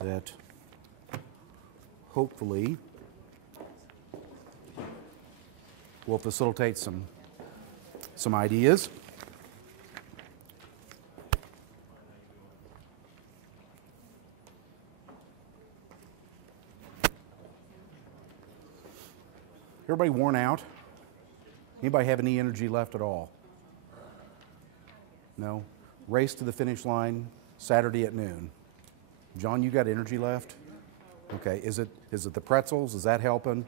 that hopefully will facilitate some ideas. Everybody worn out? Anybody have any energy left at all? No? Race to the finish line Saturday at noon. John, you got energy left? Okay, is it the pretzels? Is that helping?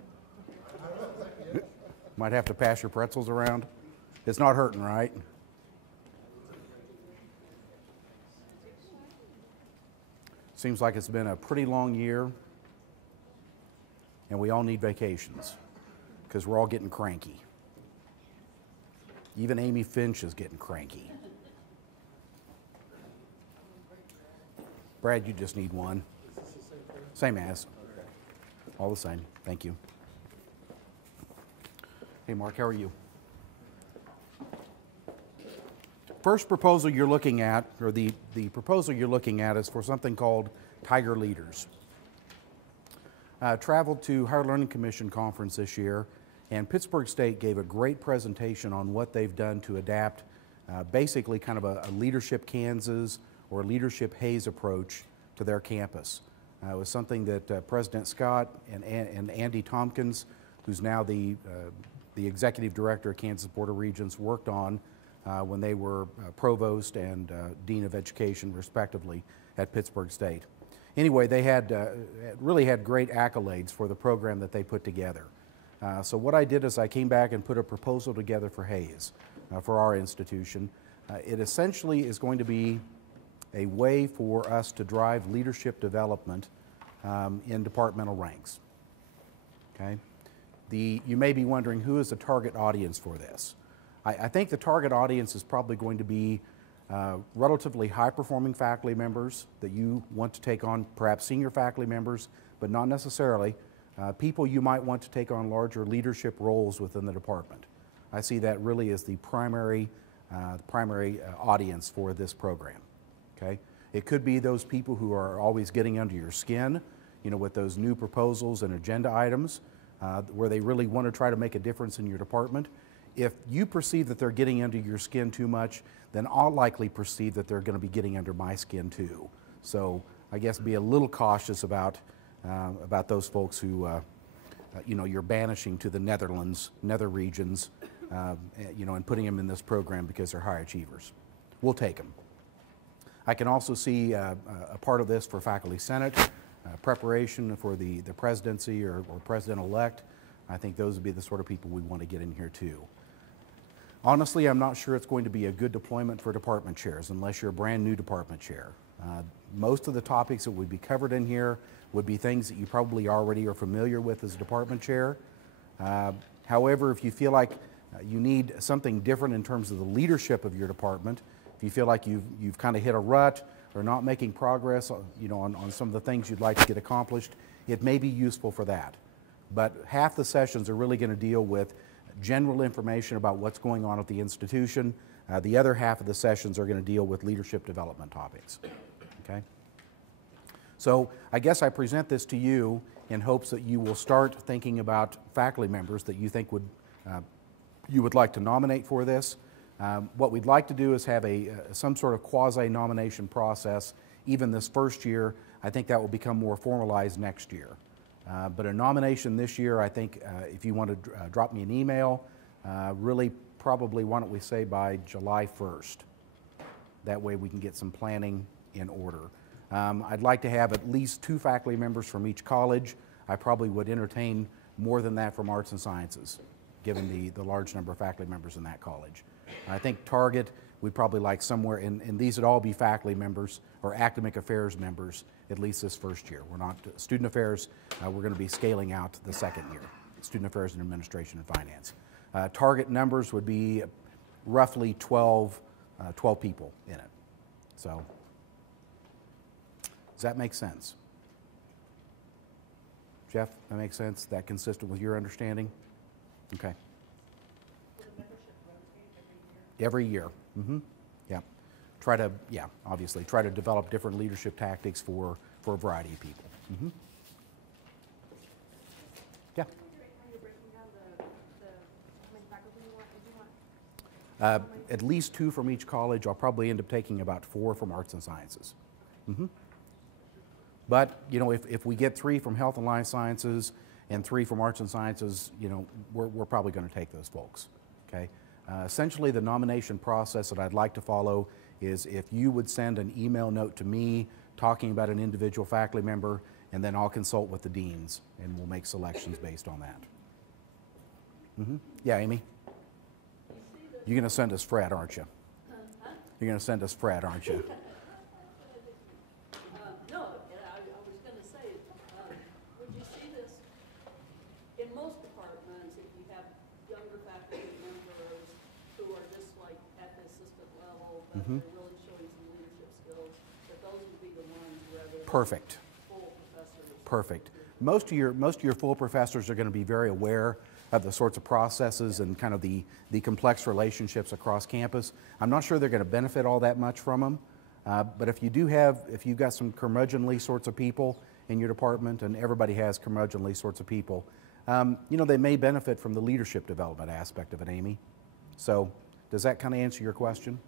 Might have to pass your pretzels around. It's not hurting, right? Seems like it's been a pretty long year, and we all need vacations because we're all getting cranky. Even Amy Finch is getting cranky. Brad, you just need one. Same as. All the same. Thank you. Hey, Mark, how are you? First proposal you're looking at, or the proposal you're looking at, is for something called Tiger Leaders. Traveled to Higher Learning Commission conference this year, and Pittsburg State gave a great presentation on what they've done to adapt basically kind of a Leadership Kansas or Leadership Hayes approach to their campus. It was something that President Scott and Andy Tompkins, who's now the Executive Director of Kansas Board of Regents, worked on when they were Provost and Dean of Education, respectively, at Pittsburg State. Anyway, they really had great accolades for the program that they put together. So what I did is I came back and put a proposal together for Hayes, for our institution. It essentially is going to be a way for us to drive leadership development in departmental ranks. Okay? You may be wondering, who is the target audience for this? I think the target audience is probably going to be relatively high-performing faculty members that you want to take on, perhaps senior faculty members, but not necessarily. People you might want to take on larger leadership roles within the department. I see that really as the primary audience for this program. Okay? It could be those people who are always getting under your skin, you know, with those new proposals and agenda items, where they really want to try to make a difference in your department. If you perceive that they're getting under your skin too much, then I'll likely perceive that they're going to be getting under my skin too. So I guess be a little cautious about those folks who, you know, you're banishing to the Netherlands, nether regions, you know, and putting them in this program because they're high achievers. We'll take them. I can also see a part of this for Faculty Senate, preparation for the presidency or president-elect. I think those would be the sort of people we want to get in here too. Honestly, I'm not sure it's going to be a good deployment for department chairs unless you're a brand new department chair. Most of the topics that would be covered in here would be things that you probably already are familiar with as a department chair. However, if you feel like you need something different in terms of the leadership of your department, if you feel like you've kind of hit a rut or not making progress, you know, on some of the things you'd like to get accomplished, it may be useful for that. But half the sessions are really going to deal with general information about what's going on at the institution. The other half of the sessions are going to deal with leadership development topics. Okay? So I guess I present this to you in hopes that you will start thinking about faculty members that you think you would like to nominate for this. What we'd like to do is have some sort of quasi-nomination process even this first year. I think that will become more formalized next year. But a nomination this year, I think if you want to drop me an email, really probably, why don't we say by July 1st. That way we can get some planning in order. I'd like to have at least 2 faculty members from each college. I probably would entertain more than that from Arts and Sciences, given the large number of faculty members in that college. I think target, we'd probably like somewhere, and these would all be faculty members or academic affairs members, at least this first year. We're not, student affairs, we're going to be scaling out the second year, student affairs and administration and finance. Target numbers would be roughly 12 people in it. So, does that make sense? Jeff, that makes sense? That consistent with your understanding? Okay. Every year. Mm-hmm. Yeah. Obviously try to develop different leadership tactics for for a variety of people. Mm-hmm. Yeah. At least 2 from each college. I'll probably end up taking about 4 from arts and sciences. Mm-hmm. But, you know, if we get 3 from health and life sciences and 3 from arts and sciences, you know, we're probably going to take those folks, okay? Essentially, the nomination process that I'd like to follow is if you would send an email note to me talking about an individual faculty member, and then I'll consult with the deans, and we'll make selections based on that. Mm-hmm. Yeah, Amy? You're going to send us Fred, aren't you? You're going to send us Fred, aren't you? No, I was going to say, would you see this in most departments, if you have younger faculty members who are just like at the assistant level, but they're really showing some leadership skills, that those would be the ones rather than Perfect. full professors? Perfect. Most of your full professors are going to be very aware of the sorts of processes and kind of the complex relationships across campus. I'm not sure they're going to benefit all that much from them, but if you've got some curmudgeonly sorts of people in your department, and everybody has curmudgeonly sorts of people, you know, they may benefit from the leadership development aspect of it, Amy. So does that kind of answer your question?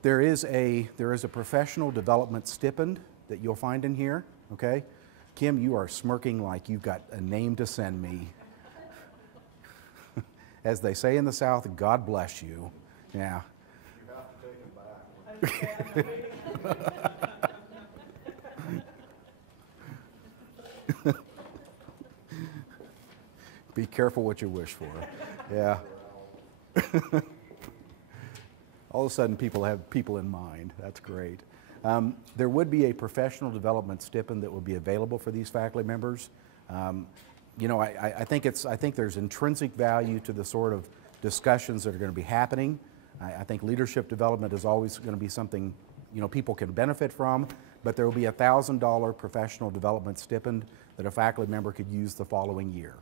There is a professional development stipend that you'll find in here, okay? Kim, you are smirking like you've got a name to send me. As they say in the South, God bless you. Yeah. You have to take them back. Be careful what you wish for. Yeah. All of a sudden, people have people in mind. That's great. There would be a professional development stipend that would be available for these faculty members. You know, I think there's intrinsic value to the sort of discussions that are going to be happening. I think leadership development is always going to be something, you know, people can benefit from, but there will be a $1,000 professional development stipend that a faculty member could use the following year,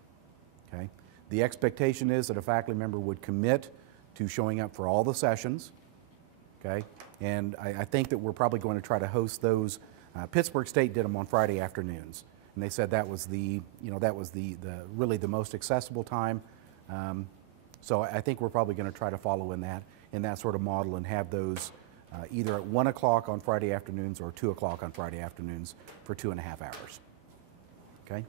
okay? The expectation is that a faculty member would commit to showing up for all the sessions, okay? And I think that we're probably going to try to host those. Pittsburg State did them on Friday afternoons. And they said that was really the most accessible time. So I think we're probably going to try to follow in that sort of model and have those either at 1 o'clock on Friday afternoons or 2 o'clock on Friday afternoons for 2.5 hours. Okay.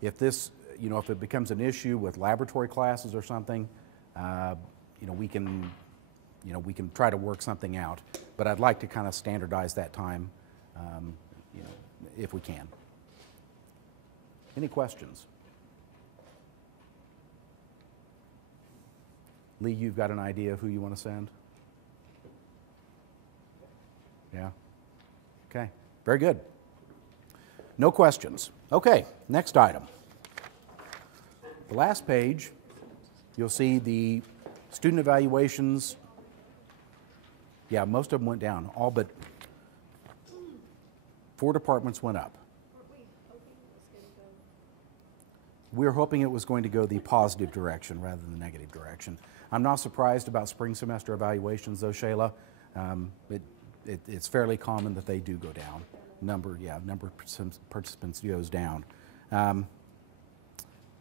If this, you know, if it becomes an issue with laboratory classes or something, you know, we can try to work something out. But I'd like to kind of standardize that time. You know, if we can. Any questions? Lee, you've got an idea of who you want to send? Yeah? Okay, very good. No questions. Okay, next item. The last page, you'll see the student evaluations. Yeah, most of them went down, all but 4 departments went up. We were hoping it was going to go the positive direction rather than the negative direction. I'm not surprised about spring semester evaluations though, Shayla. It's fairly common that they do go down. Number of participants goes down.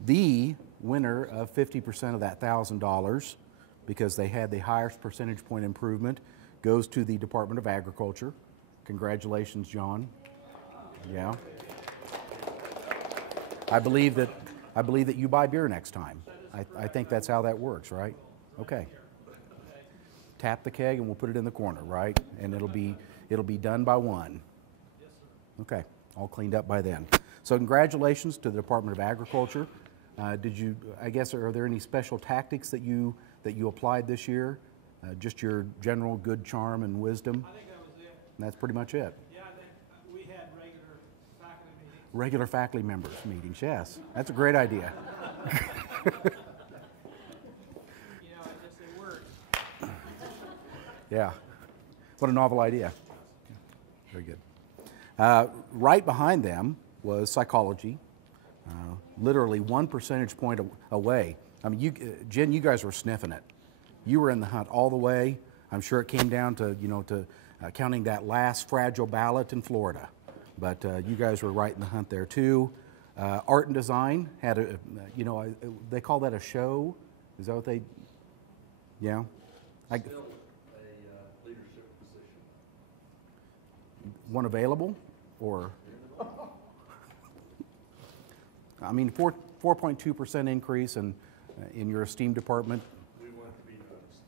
The winner of 50% of that $1,000, because they had the highest percentage point improvement, goes to the Department of Agriculture. Congratulations, John. Yeah. I believe that you buy beer next time. I think that's how that works, right? Okay. Tap the keg and we'll put it in the corner, right? And it'll be done by 1. Okay. All cleaned up by then. So congratulations to the Department of Agriculture. I guess, are there any special tactics that you applied this year? Just your general good charm and wisdom? I think that was it. And that's pretty much it. Yeah, I think we had regular faculty meetings. Regular faculty members meetings, yes. That's a great idea. You know, I guess they worked. Yeah. What a novel idea. Very good. Right behind them was psychology, literally 1 percentage point away. I mean, Jen, you guys were sniffing it. You were in the hunt all the way. I'm sure it came down to, you know, to counting that last fragile ballot in Florida. But you guys were right in the hunt there too. Art and design had a, you know, they call that a show. Is that what they? Yeah. Still a leadership position. One available, or? I mean, 4.2% increase in your esteemed department. We want to be noticed.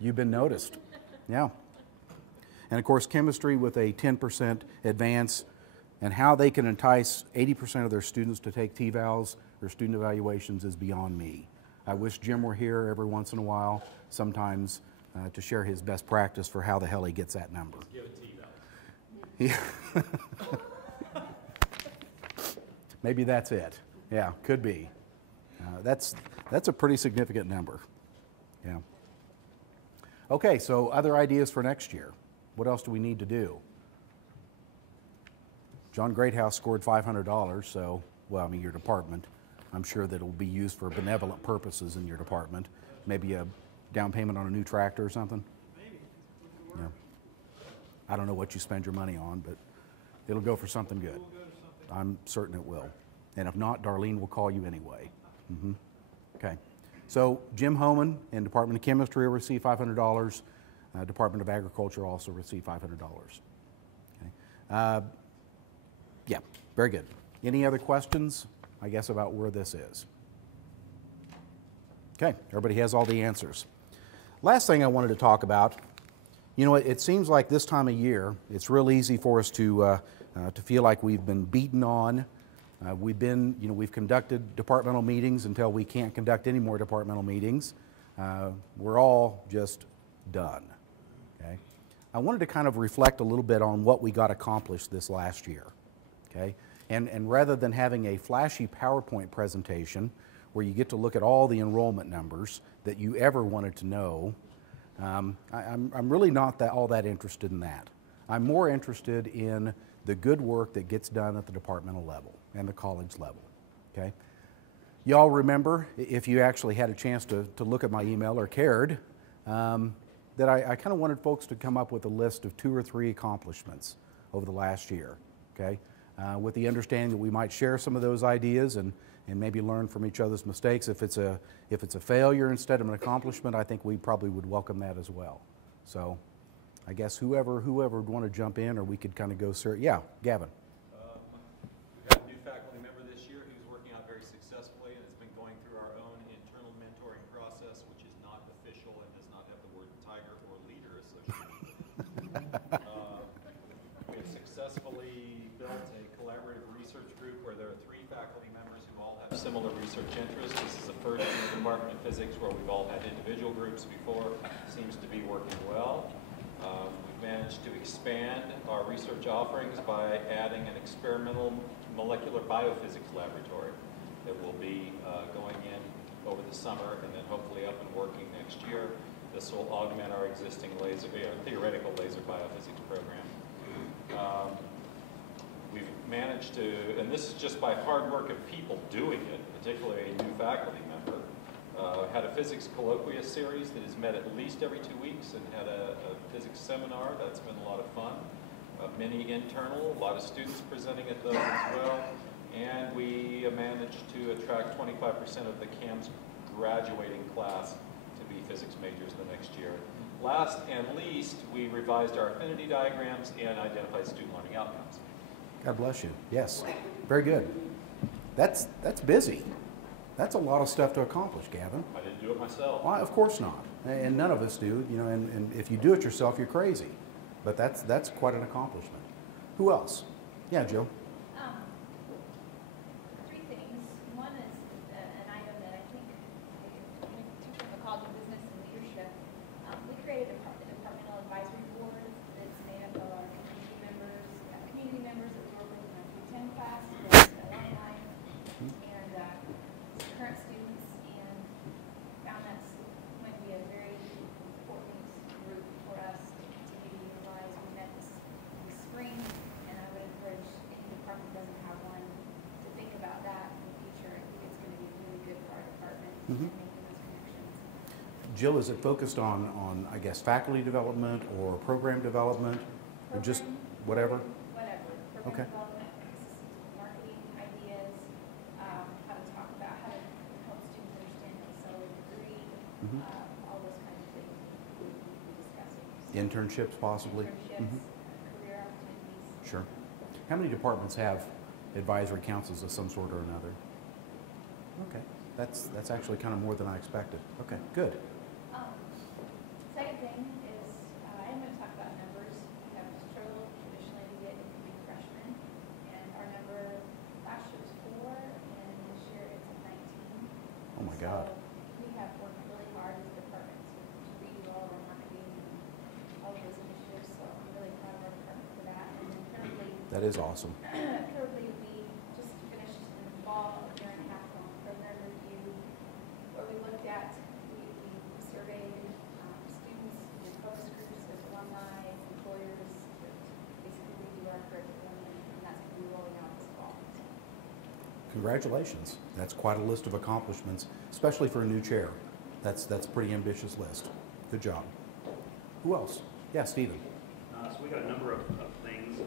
You've been noticed, yeah. And of course, chemistry with a 10% advance, and how they can entice 80% of their students to take T-Vals or student evaluations is beyond me. I wish Jim were here every once in a while, sometimes, to share his best practice for how the hell he gets that number. Give a T-Val. Yeah. Maybe that's it. Yeah, could be. That's a pretty significant number. Yeah. Okay, so other ideas for next year. What else do we need to do? John Greathouse scored $500, so, well, I mean, your department. I'm sure that it will be used for benevolent purposes in your department. Maybe a down payment on a new tractor or something? Maybe. Yeah. I don't know what you spend your money on, but it'll go for something good. We'll go to something. I'm certain it will. And if not, Darlene will call you anyway. Okay. So Jim Homan in Department of Chemistry will receive $500. Department of Agriculture also receive $500. Okay. Yeah, very good. Any other questions, I guess, about where this is? Okay, everybody has all the answers. Last thing I wanted to talk about, you know, it seems like this time of year, it's real easy for us to feel like we've been beaten on. We've conducted departmental meetings until we can't conduct any more departmental meetings. We're all just done, okay? I wanted to kind of reflect a little bit on what we got accomplished this last year, okay? And rather than having a flashy PowerPoint presentation where you get to look at all the enrollment numbers that you ever wanted to know, I'm really not all that interested in that. I'm more interested in the good work that gets done at the departmental level and the college level, okay? Y'all remember, if you actually had a chance to look at my email or cared, that I kind of wanted folks to come up with a list of 2 or 3 accomplishments over the last year, okay? With the understanding that we might share some of those ideas and maybe learn from each other's mistakes. If it's a failure instead of an accomplishment, I think we probably would welcome that as well. So I guess whoever would want to jump in, or we could kind of go, sir. Yeah, Gavin. We have a new faculty member this year who's working out very successfully and has been going through our own internal mentoring process, which is not official and does not have the word tiger or leader associated with it. We have successfully built a collaborative research group where there are 3 faculty members who all have similar research interests. This is the first in the Department of Physics where we've all had individual groups before. Seems to be working well. We've managed to expand our research offerings by adding an experimental molecular biophysics laboratory that will be going in over the summer and then hopefully up and working next year. This will augment our existing theoretical laser biophysics program. We've managed to, and this is just by hard work of people doing it, particularly a new faculty member, had a physics colloquia series that has met at least every 2 weeks and had a physics seminar. That's been a lot of fun. Many internal, a lot of students presenting at those as well. And we managed to attract 25% of the CAMS graduating class to be physics majors the next year. Last and least, we revised our affinity diagrams and identified student learning outcomes. God bless you. Yes, very good. That's busy. That's a lot of stuff to accomplish, Gavin. I didn't do it myself. Well, of course not, and none of us do. You know, and if you do it yourself, you're crazy. But that's quite an accomplishment. Who else? Yeah, Joe. 3 things. One is an item that I think we took from the College of Business and Leadership. We created a departmental advisory board that's made up of our community members that we work with in our 310 class, alumni, and current students, and found that's going to be a very important group for us to continue to utilize. We met this spring, and I would encourage, if the department doesn't have one, to think about that in the future. I think it's going to be really good for our department and making those connections. Jill, is it focused on, I guess, faculty development or program development, or just Program, whatever? Whatever. Okay. Program development, marketing ideas, how to talk about, how to help students understand the accelerated degree, Mhm. all those kinds of things we'll be discussing. Internships possibly? Internships, Mhm. career opportunities. Sure. How many departments have advisory councils of some sort or another? Okay, that's actually kind of more than I expected. Okay, good. Second thing is, I'm going to talk about numbers. We have struggled traditionally to get incoming freshmen, and our number last year was 4, and this year it's at 19. Oh my God. So we have worked really hard as a department to redo all of our marketing and all of those initiatives, so I'm really proud of our department for that. And then thirdly, That is awesome. we just finished in the fall a year and a half long program review where we looked at, we surveyed students in focus groups as alumni, employers, to basically redo our curriculum, and that's going to be rolling out this fall. Congratulations. That's quite a list of accomplishments, especially for a new chair. That's a pretty ambitious list. Good job. Who else? Yeah, Stephen. So we got a number of things.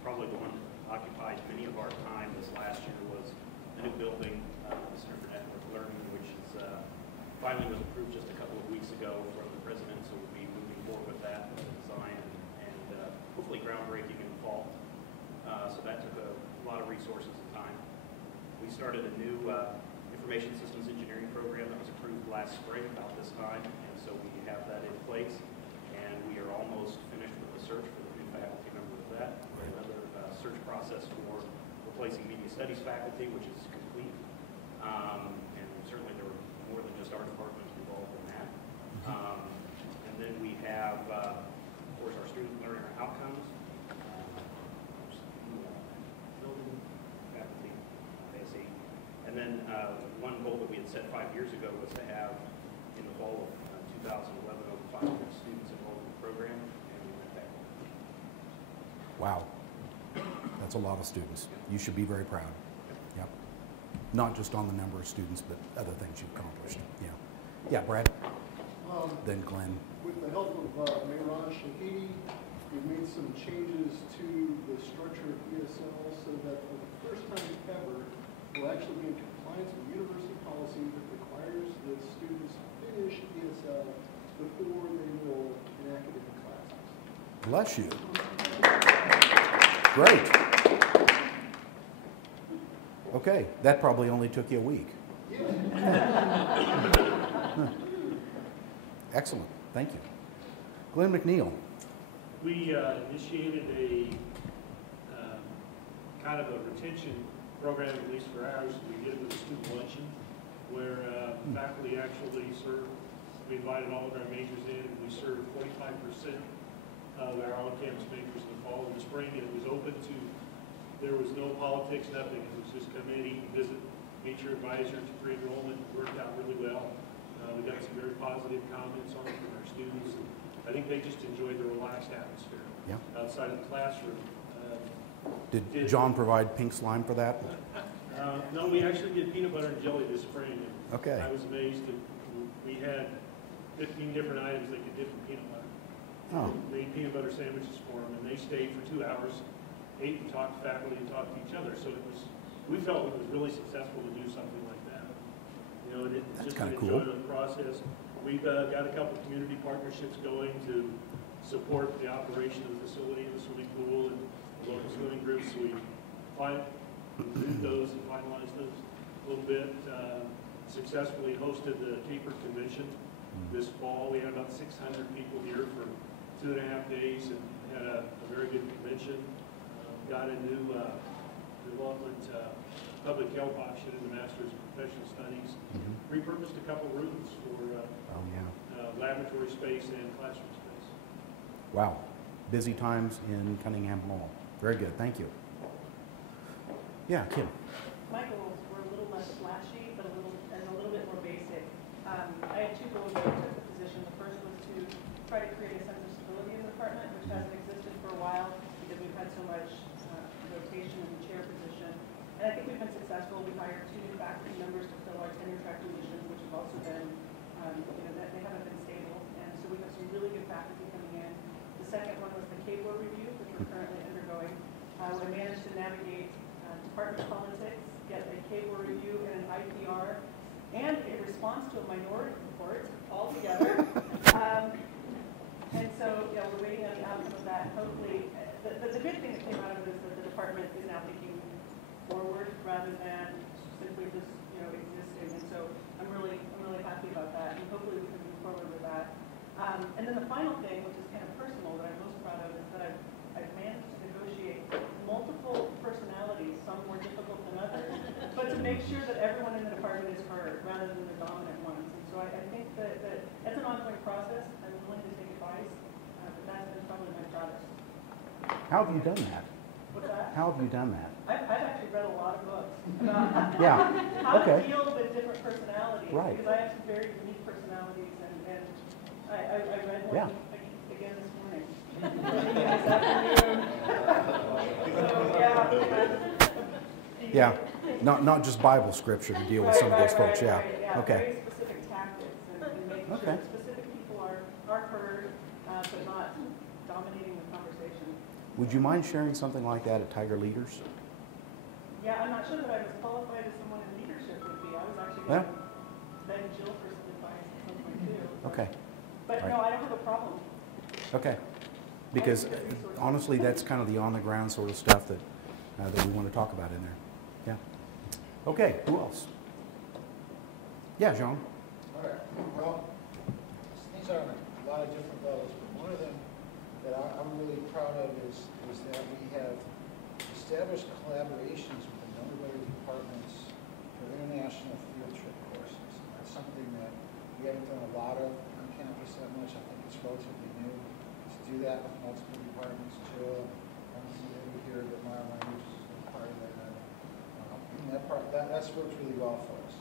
Probably the one that occupied many of our time this last year was the new building, the Center for Network Learning, which is finally was approved just a couple of weeks ago from the president. So we'll be moving forward with that, with the design, and hopefully groundbreaking in the fall. So that took a lot of resources and time. We started a new information systems engineering program that was approved last spring about this time, and so we have that in place. And we are almost finished with the search for the new faculty member of that. Another search process for replacing media studies faculty, which is complete. And certainly there were more than just our department involved in that. And then we have, of course, our student learning outcomes. Building faculty, ASE. And then one goal that we had set 5 years ago was to have, in the fall of 2011, over 500 students enrolled in the program, and we met that goal. Wow. That's a lot of students. You should be very proud. Yep. Not just on the number of students, but other things you've accomplished. Yeah. Yeah, Brad. Then Glenn. With the help of Mehran Shahidi, we've made some changes to the structure of ESL so that for the first time ever, we'll actually be in compliance with university policy that requires that students finish ESL before they enroll in academic classes. Bless you. Great. Okay, that probably only took you a week. Excellent, thank you. Glenn McNeil. We initiated a kind of a retention program, at least for ours. We did it with a student luncheon, where faculty actually served. We invited all of our majors in. We served 45% of our on-campus majors in the fall and the spring, and it was open to, there was no politics, nothing. It was just come in, eat, and visit, meet your advisor to pre-enrollment. It worked out really well. We got some very positive comments on it from our students. I think they just enjoyed the relaxed atmosphere outside of the classroom. Did John provide pink slime for that? No, we actually did peanut butter and jelly this spring. Okay. I was amazed that we had 15 different items they could dip in peanut butter. Oh, Made peanut butter sandwiches for them, and they stayed for 2 hours, ate and talked to faculty and talked to each other. So it was, we felt it was really successful to do something like that. You know, and it's That's just an kinda cool. enjoyment process. We've got a couple of community partnerships going to support the operation of the facility and the swimming pool and the local swimming groups. So we reviewed those and finalized those a little bit. Successfully hosted the Taper Convention this fall. We had about 600 people here for 2.5 days and had a very good convention. Got a new development public health option in the Master's of Professional Studies. Repurposed a couple rooms for oh yeah. laboratory space and classroom space. Wow. Busy times in Cunningham Hall. Very good, thank you. Yeah, Kim. My goals were a little less flashy, but a little bit more basic. I had 2 goals when I took the position. The first was to try to create a sense of stability in the department, which hasn't existed for a while because we've had so much rotation in the chair position. And I think we've been successful. We hired 2 new faculty members to fill our tenure track positions, which have also been that they haven't been stable, and so we have some really good faculty coming in. The second one was the KBOR review, which we're currently undergoing. I managed to navigate department politics, get a KBOR review and an IPR, and a response to a minority report all together. And so, we're waiting on the outcome of that. Hopefully, the good thing that came out of it is that the department is now thinking forward rather than simply just, existing. And so I'm really happy about that, and hopefully we can move forward with that. And then the final thing, which is kind of personal, that I'm most proud of, is that I've managed to negotiate multiple personalities, some more difficult than others, but to make sure that everyone in the department is heard rather than the dominant ones. And so I think that that's an ongoing process. I'm willing to take advice, but that's been probably my proudest. How have you done that? What's that? How have you done that? I've actually read a lot of books about Yeah. how Okay. to deal with different personalities. Right. Because I have some very unique personalities, and I read one Yeah. again this morning. This afternoon. So, Yeah. Not just Bible scripture to deal with some of those folks. Yeah. Okay. Very specific tactics, and making sure Okay. that specific people are heard, but not dominating the conversation. Would you mind sharing something like that at Tiger Leaders? Yeah, I'm not sure that I was qualified as someone in leadership would be. I was actually Yeah. going to beg Jill for some advice at some point too. Okay. But Right. no, I don't have a problem. Okay. Because honestly, that's kind of the on-the-ground sort of stuff that we want to talk about in there. Yeah. Okay. Who else? Yeah, Jean. All right, well, these are on a lot of different levels, but one of them that I'm really proud of is that we have established collaborations with a number of other departments for international field trip courses. That's something that we haven't done a lot of on campus that much. I think it's relatively new to do that with multiple departments. Jill, I don't see over here, but my language is part of that. That's worked really well for us.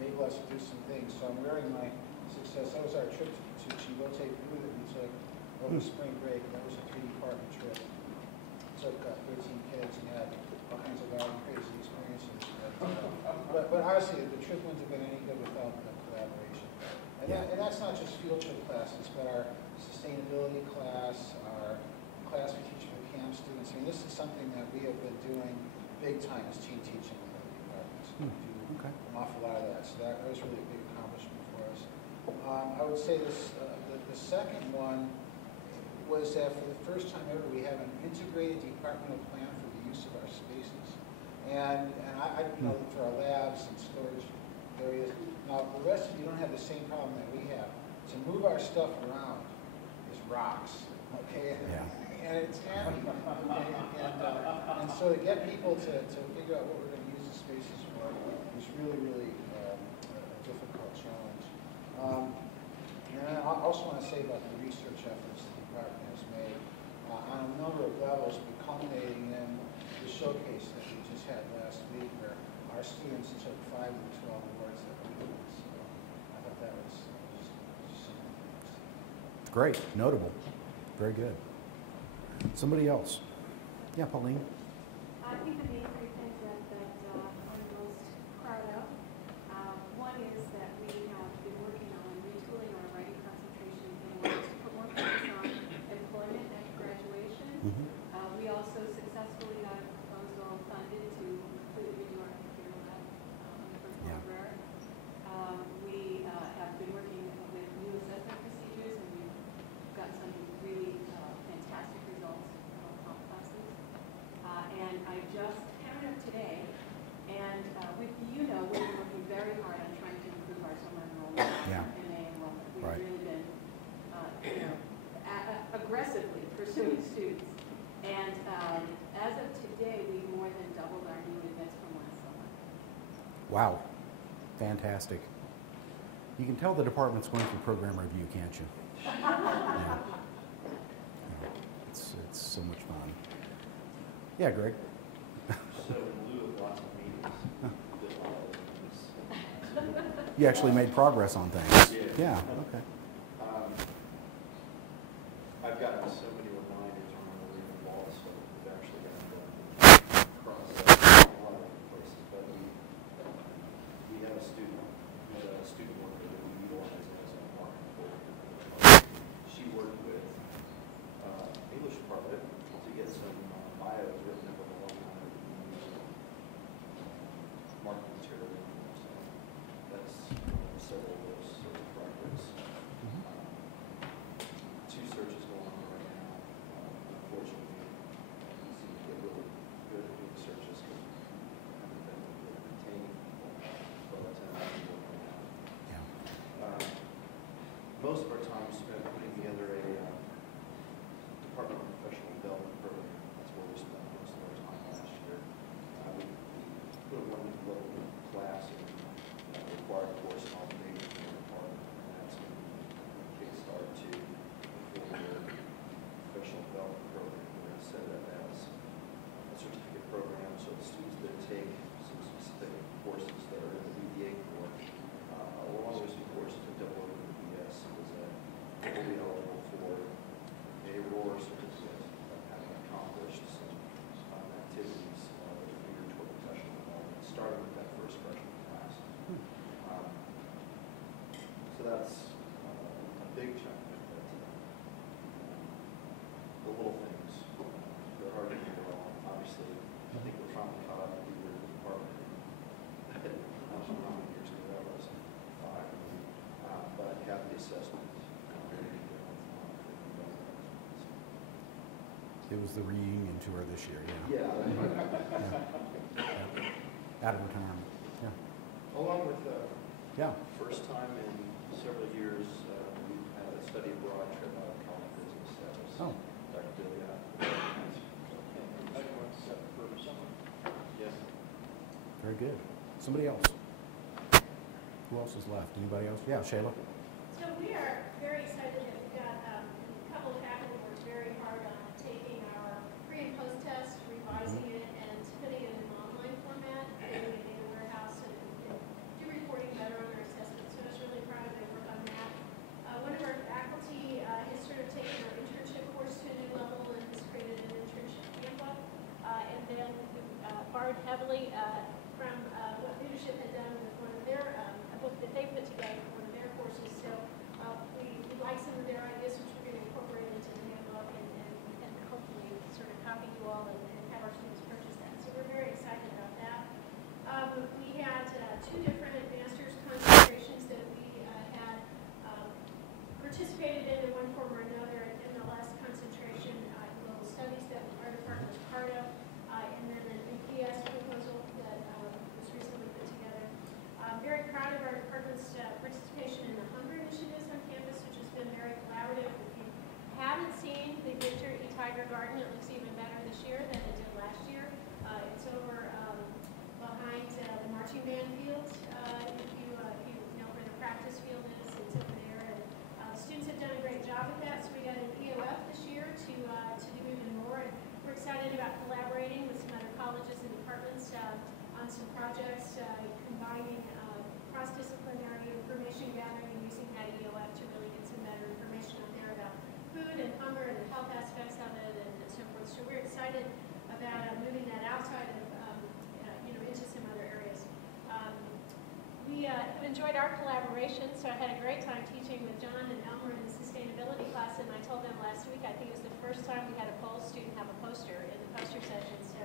Enable us to do some things. So I'm wearing my success. That was our trip to Chivote, Peru that we took over spring break. That was a 3-department trip. Took 13 kids and had all kinds of wild and crazy experiences. But honestly, the trip wouldn't have been any good without the collaboration. And that's not just field trip classes, but our sustainability class, our class we teach for camp students. I mean, this is something that we have been doing big time as team teaching with other departments. We do Okay. an awful lot of that. So that was really a big accomplishment for us. I would say this, the second one was that for the first time ever, we have an integrated departmental plan for the use of our spaces. And I for our labs and storage areas. Now, the rest of you don't have the same problem that we have. To move our stuff around is rocks, okay? Yeah. And it's heavy. And so to get people to figure out what we're going to use the spaces for is really, really a difficult challenge. And I also want to say about the research efforts the department has made on a number of levels, but culminating in the showcase that we just had last week, where our students took 5 of the 12 awards that we won. So I thought that was just something nice. Great. Notable. Very good. Somebody else? Yeah, Pauline. I think the main 3 things that I'm most proud of, one is that we have been working on retooling our writing concentrations in order to put more focus on employment after graduation. We also successfully got a proposal funded to completely redo our computer lab in the first library. We have been working with new assessment procedures, and we've got some really fantastic results from our comp classes. And I just counted up today, and we've been working very hard on trying to improve our summer enrollment and May enrollment. We've really been, aggressively pursuing students. And as of today, we more than doubled our new admits from last summer. Wow. Fantastic. You can tell the department's going through program review, can't you? Yeah. It's so much fun. Yeah, Greg. So in lieu of lots of meetings, we did a lot of meetings. You actually made progress on things. Yeah. Okay. I've gotten so many reminders on the reading wall, so we've actually got to cross a lot of places. But we have a student worker that we utilize It was the reunion tour this year, yeah. Yeah. Out of retirement, yeah. Along with the Yeah, first time in several years, we've had a study abroad trip out of County Business. That was Oh. Dr. Billiot. Set for summer. Yes. very good. Somebody else? Who else is left? Anybody else? Yeah, Shayla? So we are very excited that we've got a couple of faculty who worked very hard on taking our pre and post test, revising it, and putting it in an online format, creating a data warehouse, and do reporting better on our assessments. So I was really proud of their work on that. One of our faculty has sort of taken our internship course to a new level and has created an internship handbook. And then we borrowed heavily from what leadership had done with one of their, a book that they put together for one of their courses. So we like some of their ideas, which we're going to incorporate into the handbook and hopefully sort of copy you all and have our students purchase that. So we're very excited about that. We had two different master's concentrations that we had participated in one form or another. MLS concentration in global studies that our department was part of, and then an UPS proposal that was recently put together. I'm very proud of our department's participation in the Hunger initiatives on campus, which has been very collaborative. If you haven't seen the Victor E. Tiger Garden, it looks even better this year than it did last year. It's over behind the marching band field. If you know where the practice field is, it's over there. And students have done a great job with that. So we got an EOF this year to do even more. And we're excited about collaborating with some other colleges and departments on some projects combining cross-disciplinary information gathering and using that EOF to really get some better information out there about food and hunger and the health aspects of it and so forth. So we're excited about moving that outside of, into some other areas. We enjoyed our collaboration, so I had a great time teaching with John and Elmer in the sustainability class, and I told them last week, I think it was the first time we had a Pole student have a poster in the poster session, so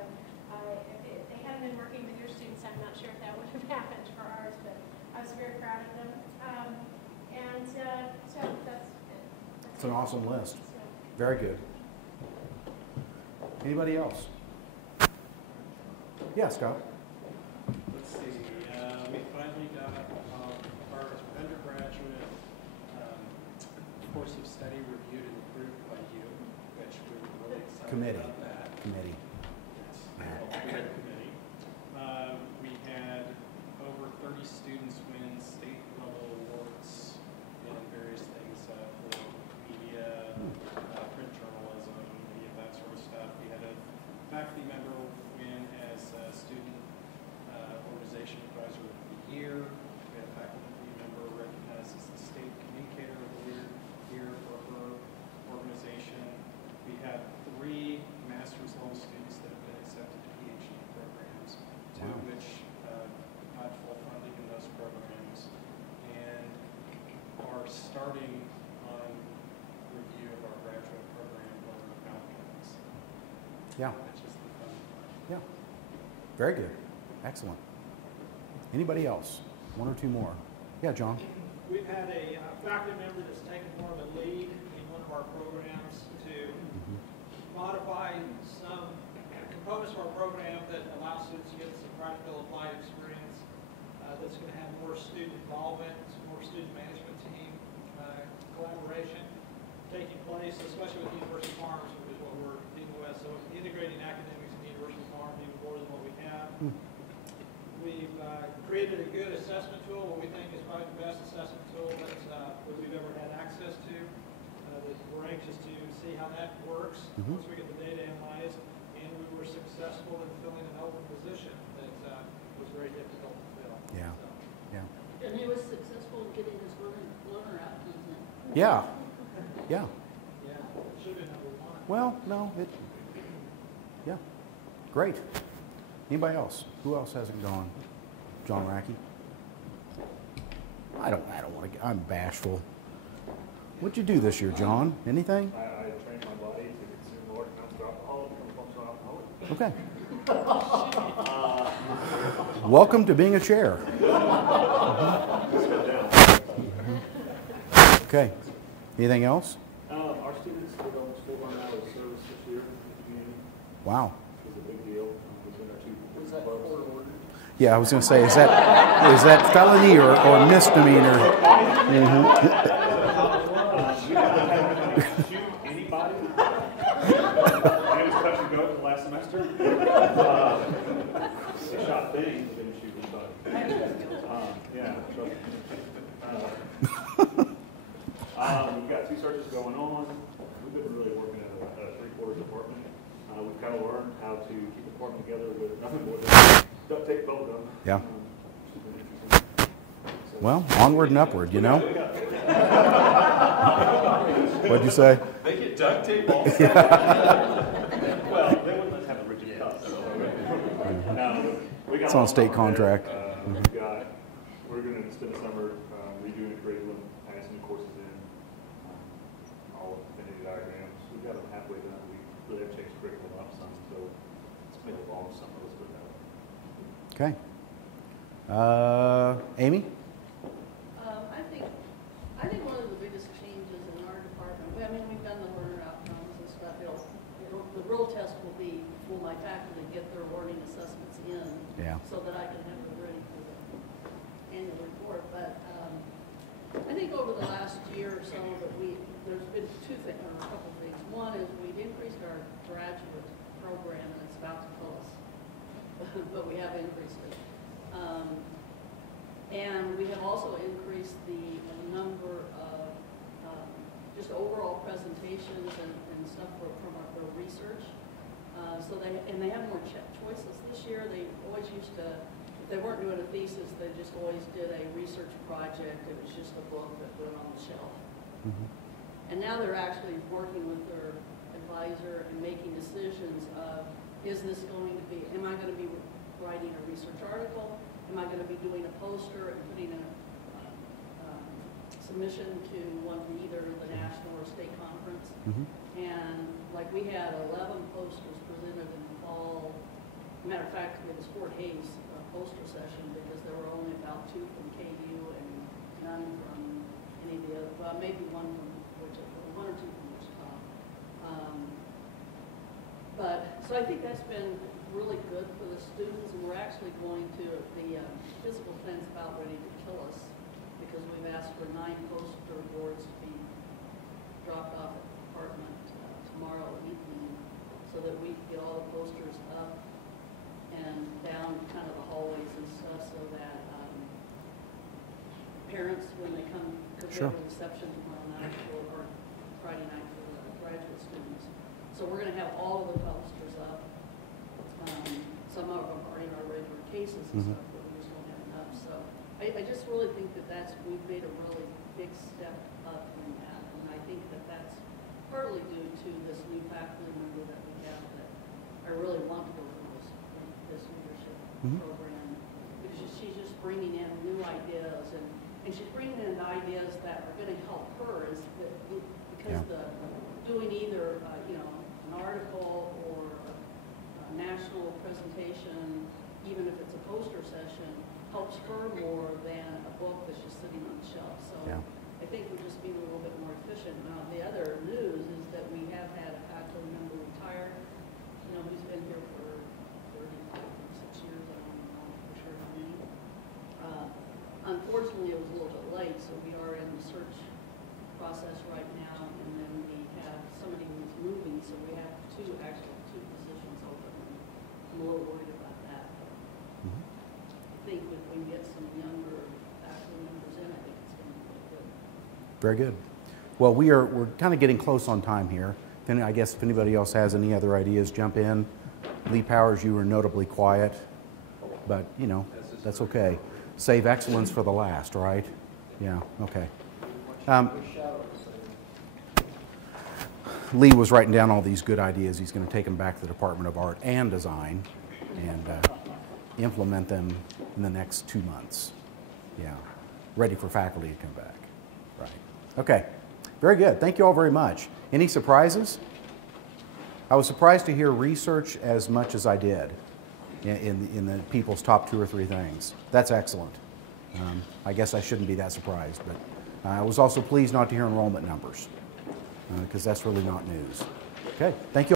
if they hadn't been working with your students, I'm not sure if that would have happened for ours, but I was very proud of them. So that's it. It's an awesome list. Very good. Anybody else? Yeah, Scott? Let's see, we finally got our undergraduate course of study reviewed and approved by you, which we were really excited Committee. about that. Committee. Yes, committee. We had over 30 students win state level awards in various things for media, print journalism, any of that sort of stuff. We had a faculty member win as a student organization advisor of the year. We had a faculty member recognized as the state communicator of the year for her organization. We had 3 master's level students that have been accepted to PhD programs, 2 of which got full funding in those programs, and are starting on review of our graduate program learning outcomes. Yeah. Which is the fun part. Yeah. Very good. Excellent. Anybody else? 1 or 2 more. Yeah, John? We've had a faculty member that's taken more of a lead in one of our programs to modify some components of our program that allow students to get some practical applied experience that's going to have more student involvement, some more student management team collaboration taking place, especially with University Farms, which is what we're dealing with. So integrating academics in University Farms even more than what we have. We've created a good assessment tool, what we think is probably the best assessment tool that we've ever had access to. That we're anxious to see how that works once we get the data analyzed. And we were successful in filling an open position that was very difficult to fill. Yeah. So, Yeah. And he was successful in getting his learner outcomes in. Yeah. Yeah. yeah, it should have been number 1. Well, no, yeah. Great. Anybody else? Who else hasn't gone? John Racky? I don't want to, I'm bashful. What'd you do this year, John? Anything? I trained my body to consume lower amounts of alcohol and become functional alcoholic. Okay. Welcome to being a chair. Okay. Anything else? Our students did almost 400 hours of service this year. Wow. It was a big deal between our two clubs. Yeah, I was going to say, is that felony or misdemeanor? Shoot anybody? It was touch and go last semester. They shot things, they didn't shoot anybody. Yeah. We've got 2 searches going on. We've been really working at a 3/4 department. We've kind of learned how to keep the department together with nothing more than duct tape, bubble gum. Yeah. Well, onward and upward, you know? What'd you say? They get duct tape also. Well, they wouldn't let us have a rigid cup. No, we got It's on state contract. We're going to spend the summer redoing the curriculum, adding some new courses in, all affinity diagrams. We've got them halfway done. We really have changed the curriculum up some, so it's been evolved some. Let's put that. Okay. Amy? I think one of the biggest changes in our department, we've done the learner outcomes and stuff. The real test will be, will my faculty get their learning assessments in? Yeah. So that I can have them ready for the annual report. But I think over the last year or so that there's been 2 things, or a couple of things. One is we've increased our graduate program, and it's about to kill us, but we have increased it. And we have also increased the number of just overall presentations and stuff from our research. So they have more choices. This year, they always used to, if they weren't doing a thesis, they just always did a research project. It was just a book that went on the shelf. Mm-hmm. And now they're actually working with their advisor and making decisions of, is this going to be, am I going to be writing a research article? Am I going to be doing a poster and putting a submission to either the national or state conference? Mm-hmm. And like we had 11 posters presented in the fall. Matter of fact, it was Fort Hays poster session because there were only about 2 from KU and none from any of the other, well, maybe one or 2 from Wichita. So I think that's been really good for the students, and we're actually going to, the physical plan's about ready to kill us because we've asked for 9 poster boards to be dropped off at the department tomorrow evening so that we can get all the posters up and down kind of the hallways and stuff so that parents, when they come, because we have a reception tomorrow night or Friday night for the graduate students. So we're going to have all of the posters up. Some of them are in our regular cases and stuff, but we just don't have enough. So I just really think that we've made a really big step up in that. And I think that that's partly due to this new faculty member that we have that I really want to go through this leadership program. Because she's just bringing in new ideas and she's bringing in ideas that are going to help her because doing either, an article or a national presentation, even if it's a poster session, helps her more than a book that's just sitting on the shelf. So I think we're just being a little bit more efficient. Now, the other news is that we have had a faculty member retire, who's been here for 36 years, I don't know for sure how many. Unfortunately, it was a little bit late, so we are in the search process right now, and then we have somebody who's moving, so we have two positions open. I'm a little worried about that. I think if we can get some younger faculty members in, I think it's going to be really good. Very good. Well, we're kind of getting close on time here. Then I guess if anybody else has any other ideas, jump in. Lee Powers, you were notably quiet, but that's okay. Save excellence for the last, right? Yeah. Okay. Lee was writing down all these good ideas. He's going to take them back to the Department of Art and Design and implement them in the next 2 months. Yeah. Ready for faculty to come back. Right. Okay. Very good. Thank you all very much. Any surprises? I was surprised to hear research as much as I did in the people's top 2 or 3 things. That's excellent. I guess I shouldn't be that surprised, but I was also pleased not to hear enrollment numbers because that's really not news. Okay. Thank you.